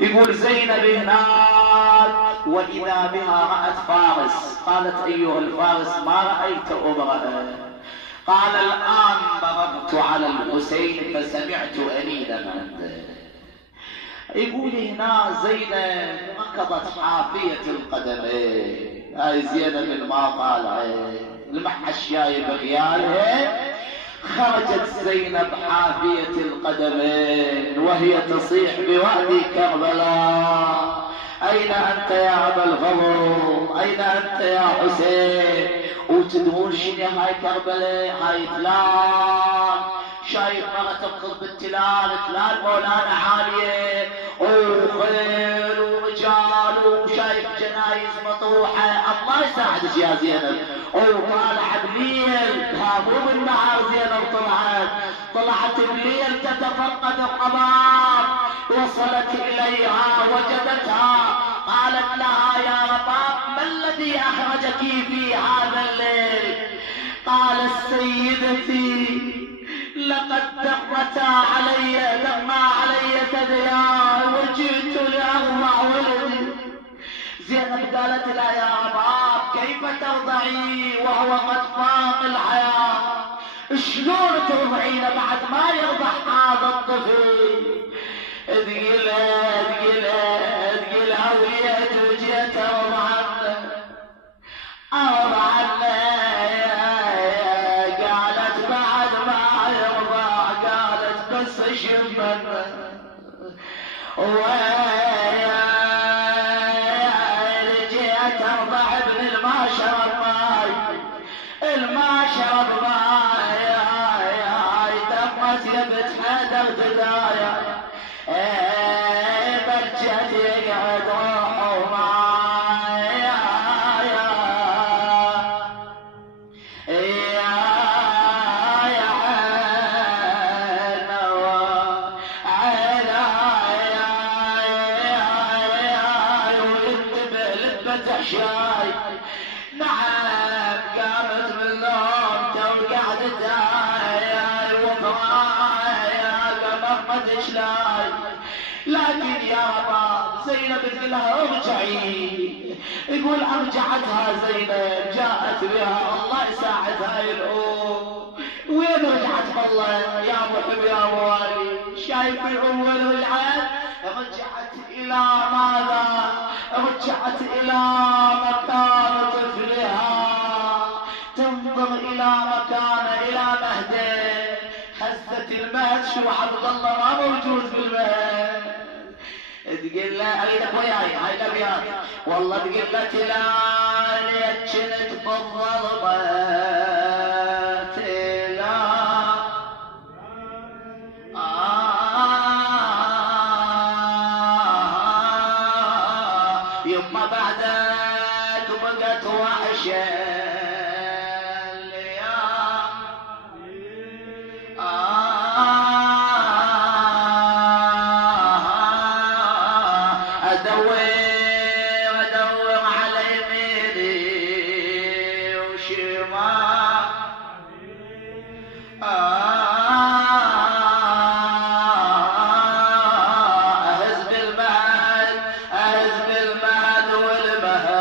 يقول زينب هناك وإذا بها رأت فارس، قالت أيها الفارس ما رأيت امرأة؟ قال الآن مررت على الحسين فسمعت أنينا. يقول هنا زينب ركضت حافية القدمين، هاي زينب ما طالعة المحش جاي بغيالها، خرجت زينب حافية القدمين وهي تصيح بوادي كربلاء: أين أنت يا أبا الفضل؟ أين أنت يا حسين؟ وتدرون شنو هاي كربلاء؟ هاي تلال، شايف مرة تركض بالتلال، تلال مولانا عالية وخيل ورجال، وشايف جنايز مطروحة. الله يساعدك يا زينب. وطالعة بليل، ها مو بالنهار زينب طلعت بليل تتفقد القمر. وصلت إليها وجدتها، قالت لها يا رباب ما الذي أخرجك في هذا الليل؟ قالت سيدتي لقد دق علي ثدياي وجئت لأرضع ولدي. زينب قالت لا يا رباب كيف ترضعي وهو قد فاق الحياة؟ شلون ترضعين بعد ما يرضع هذا الطفل؟ تقيلها ويت وجيت ارضع عنه. قالت بعد ما يرضع، قالت بس شمنا رجيت ارضع ابن الما شرب ماي دقت يا بنت حيدر تدايا برجت يقعد روحه معاي شاي. نعم قامت من النوم توقعت الداي وفرايا قمرت شلاي. لكن يا رباب زينب تقول لها ارجعي. يقول ارجعتها زينب، جاءت بها الله يساعد هاي الام. وين رجعت والله يا محب يا موالي؟ شايف الام وين رجعت؟ رجعت الى ماذا؟ رجعت الى مكان طفلها، تنظر الى مهده. هزت المهد، شو عبد الله ما موجود بالمهد. تقول له اريدك وياي هاي الابيات، والله تقول له تلالي كنت بالظلمه يما بعدك بقت وحشه ادور على يميني وشمال اهز بالمهد والمهد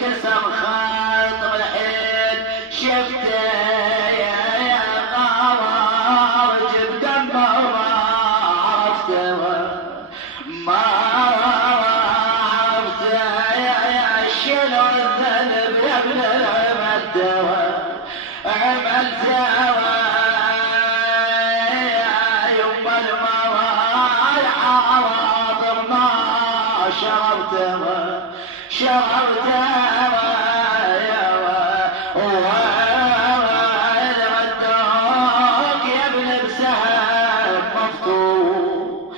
كسر خاطر الحين شفته يا خارج بدمه ما عرفته يا شنو الذنب يا ابن عملته يما المراي عواطر ما شربته ردوك يا ابن بسهم مفطوم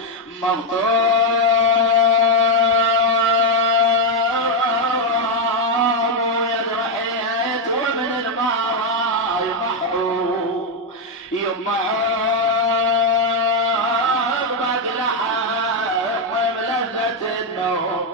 يدرحيت ومن الماراي محروم يما باق لحم وملذة النوم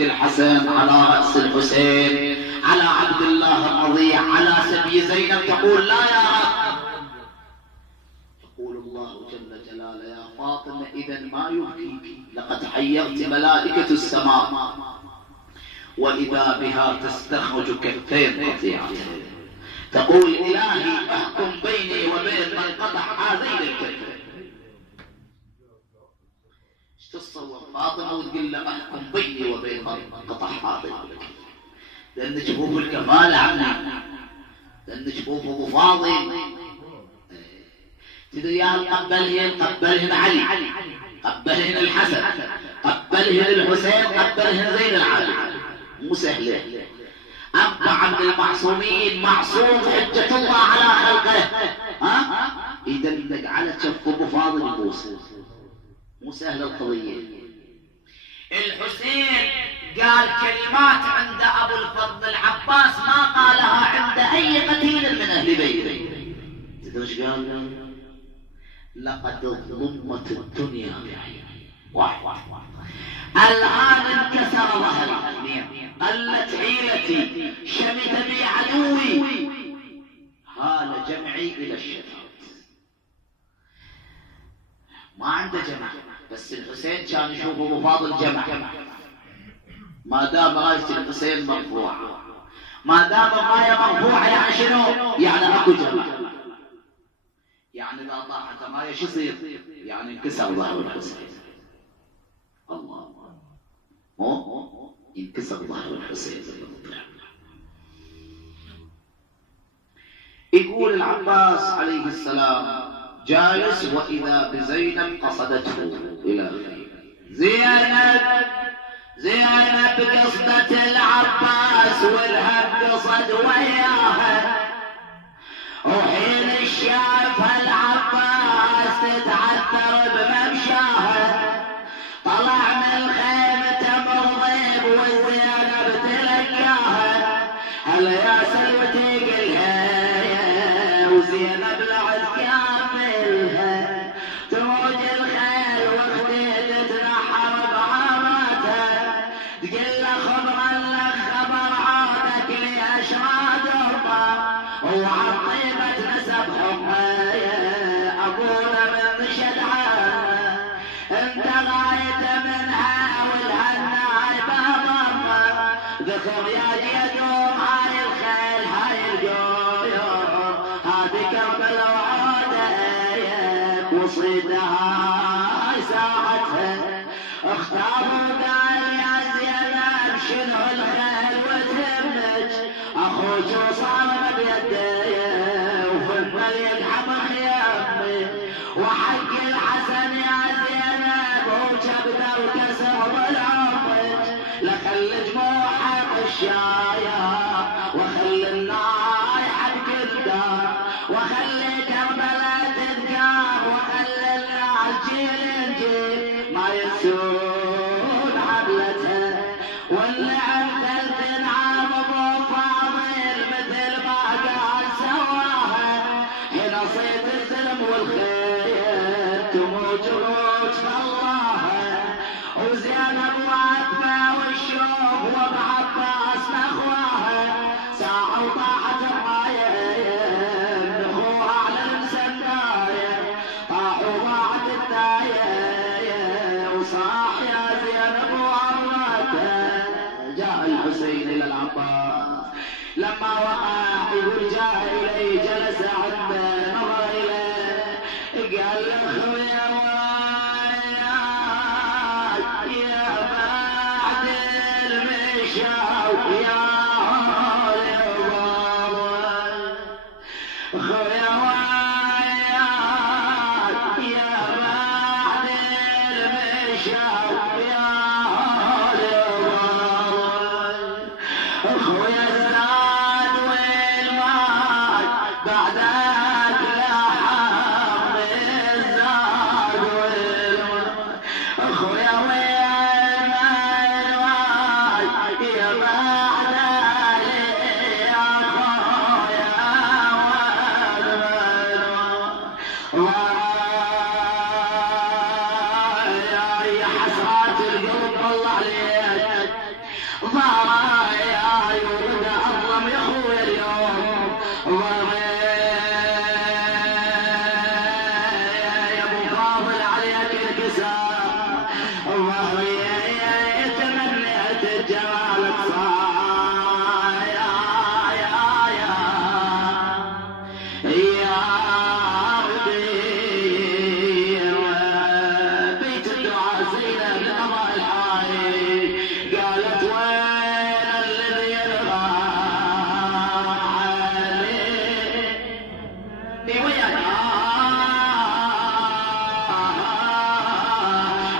عند الحسن على رأس الحسين على عبد الله الرضيع على سبي زينب تقول لا يا رب. يقول الله جل جلاله يا فاطمة إذا ما يبكيك لقد حيرت ملائكة السماء وإذا بها تستخرج كفين قطيعتين تقول إلهي احكم بيني وبين من قطع هذين الكفين. ايش تتصور فاطمة وتقول له احكم بيني وبين من قطع هذين الكفين؟ لأن جفوف الكمال عمي، لأن جفوف أبو فاضل. تدري يا قبلهن علي، قبلهن الحسن، قبلهن الحسين، قبلهن زين العابدين. مو سهلة. أبا عبد المعصومين معصوم حجة الله على خلقه. إذا إنك على تشوف أبو فاضل يبوس. مو سهلة القضية. الحسين قال كلمات عند أبو الفضل العباس ما قالها عند أي قتيل من أهل بيته. تدري ايش قال؟ لقد ظلمت الدنيا بعيني. الآن انكسر ظهري، قلت حيلتي، شمت بي عدوي، هال جمعي إلى الشتات. ما عنده جمع، بس الحسين كان يشوف أبو فاضل جمع. ما دام راية الحسين مرفوعة، ما دام الراية مرفوعة يعني شنو؟ يعني اكو جمع. يعني اذا طاحت الراية شو يصير؟ يعني انكسر ظهر الحسين. الله مو ينكسر ظهر الحسين. يقول العباس عليه السلام جالس واذا بزينب قصدته الى اخره. زينب قصدت العباس والهب قصد وياها، وحين شافها العباس تتعثر بممشاها، طلع من خيمته مغضب وزينب تلقاها، هلا يا سلوتي قلها وزينب لعد كاملها، تروج الخيل واختي تتنحر بعاماتها، تقل خبرا لك خبر عادك لي اشراد ارضا، وعن طيبة نسب حمها ابونا من شدعانه، انت غاية منها والهنا بضمه، ذكر يا جدوم هاي الخيل هاي الجيوم، هذه كربلاء وعودك وصيدها ساعتها، اختاروا قال يا زينب شنو الخيل وتهمك، اخوك وصار بيديه وفي المليك حمى خيامي، وحق الحسن يا زينب وجبده وكسر ضلعك، لخل جموعه الشايع وخل النايحه بكدار، وخلي كربلاء تذكار، وخلي الناس جيل جيل ما ينسون عبلتها، والنعم تنعم ابو فاضل مثل ما قال سواها، حين صيد الظلم والخير تموج روج فالله، وزينب واقفه والشوق وبعباس نخواها، ساعه وطاحت الرايه من اخوها على المسندايه، طاحوا ضاعت الدايه وصاح يا زينب وعرته. جاء الحسين الى العباس لما وقع يقول جاء اليه جلس عنده نظر اليه قال له خويا يا بعد المشاو يا خويا يا بعد المشاو يا خويا الزاد والمال بعدك لحق الزاد والمال، خويا وين المال يا بعد الصفارة يا عيون عظم يا اخويا اليوم يا ابو فاضل عليك الكسار الله تمنيت جمالك صار يا بيت الدعاء زينب لقضاء الحايل قالت وين الذي يلغى عليه وياك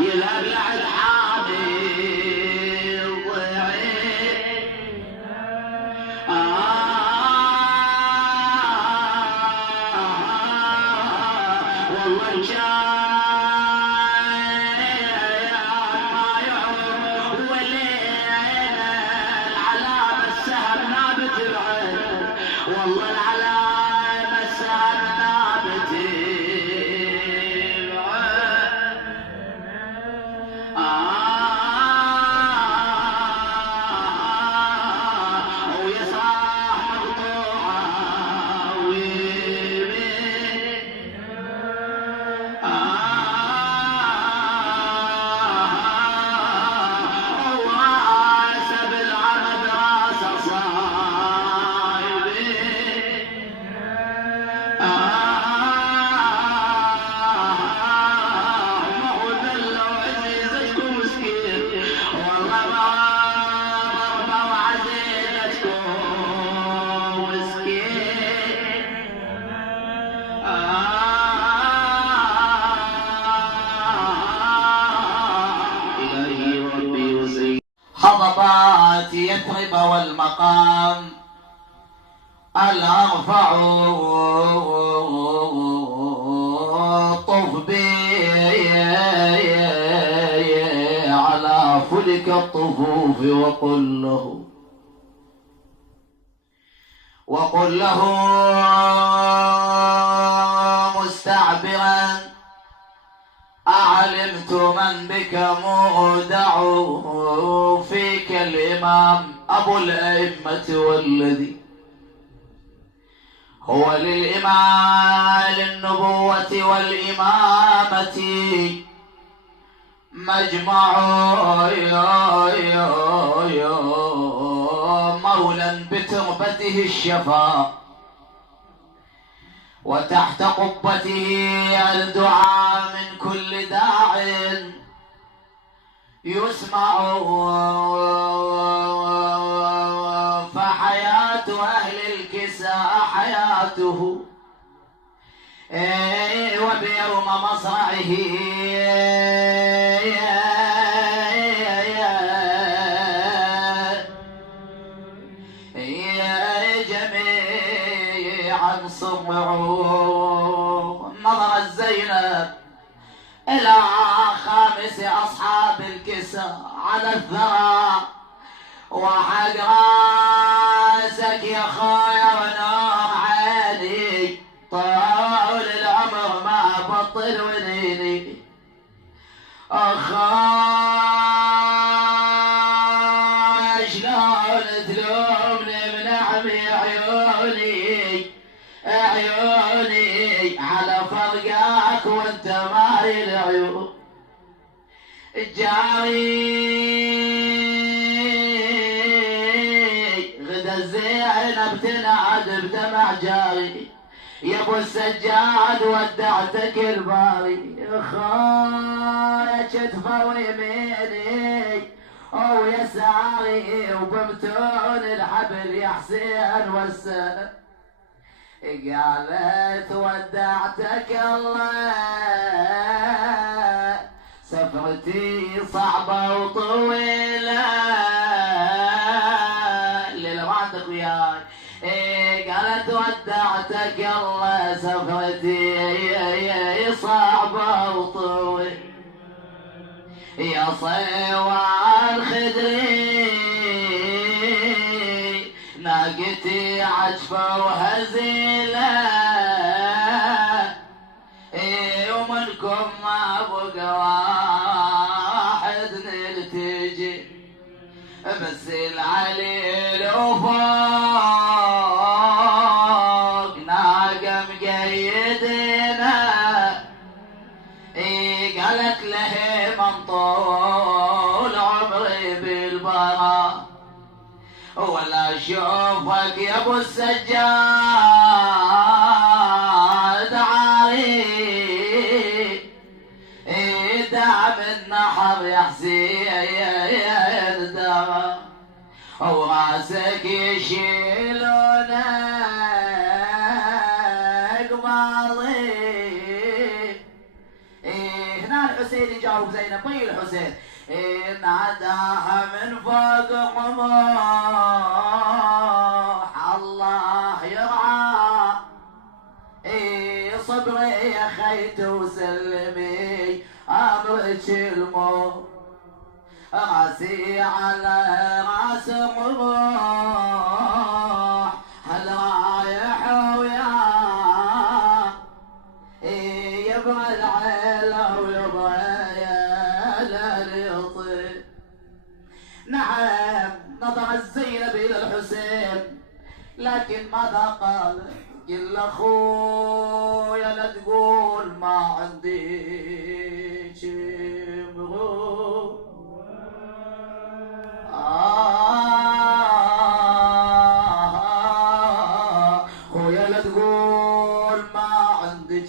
يلبلع الحامل والله ما يعود ولين العلامة السهم نابت العين والله العلامة السهم نابت العين ويسرح مقطوعة ويمين واسب العمد راسه صايبي ما هو ذله وعزيزتكم مسكين والله ما وعزيزتكم مسكين إلهي ربي وزي هضبات يثرب والمقام الأرفع طف بي على فلك الطفوف وقل له مستعبرا أعلمت من بك مودع فيك الإمام أبو الأئمة والذي هو للإمام للنبوة والإمامة مجمع مولا بتربته الشفاء وتحت قبته الدعاء من كل داع يسمع فحياة أهل الكساء حياته وبيوم مصرعه جميعا صمعوا نظر زينب إلى خامس أصحاب الكساء على الثرى وحق راسك يا خويا ونور عيني طول العمر ما بطل ونيني أخاي شلون تلومني من عمي عيوني على فرقك وانت ماي العيون جاري غدا زينب تنعد بدمع جاري يا ابو السجاد ودعتك الباري خايا كتفه ويميني او يساري وبمتون الحبل يا حسين والسن قالت ودعتك الله سفرتي صعبة وطويلة اللي عندك وياي قالت ودعتك الله سفرتي صعبة وطويلة يا صيوان خدري ناقتي عجفة وهزيلة ومنكم ما بقى واحد نلتجي بس العليل وفوق ناقم جيدنا قالت له من طول عمري بالبراء ولا اشوفك يا ابو السجاد عاري دعم النحر يا حسين دعم وراسك يشيلونك ماضي هنا الحسين يجاوب زينب طيب الحسين ناداها من فوق قموح الله يرعى صبري يا خيت وسلمي امرك الموت راسي على راس قموح هل رايح ويا يبغى العيله ويبغى نعم نظر الزينب الى الحسين لكن ماذا قال؟ قل اخويا لا تقول ما عندي شمغو خويا لا تقول ما عندي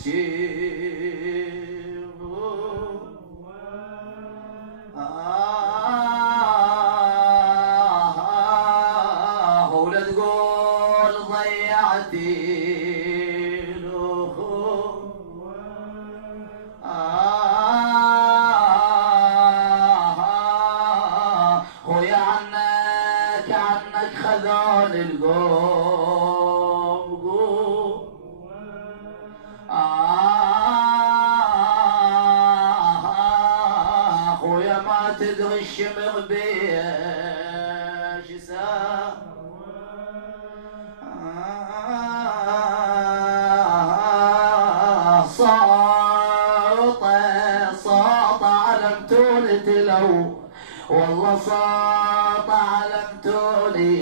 تدري الشمر بيش سا صوت علمتولي تلو والله صوت علمتولي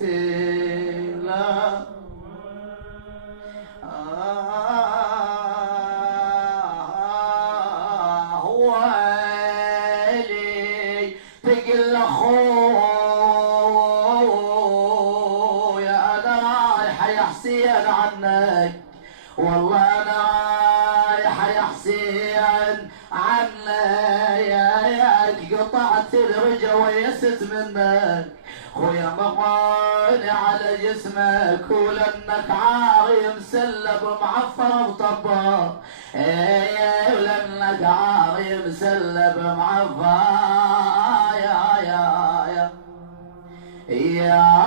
تلو والله انا رايح يا حسين عنك قطعت الرجا ويست منك خويا مغاني على جسمك ولانك عاري مسلب معفر وطبا ولانك عاري مسلب معفر يا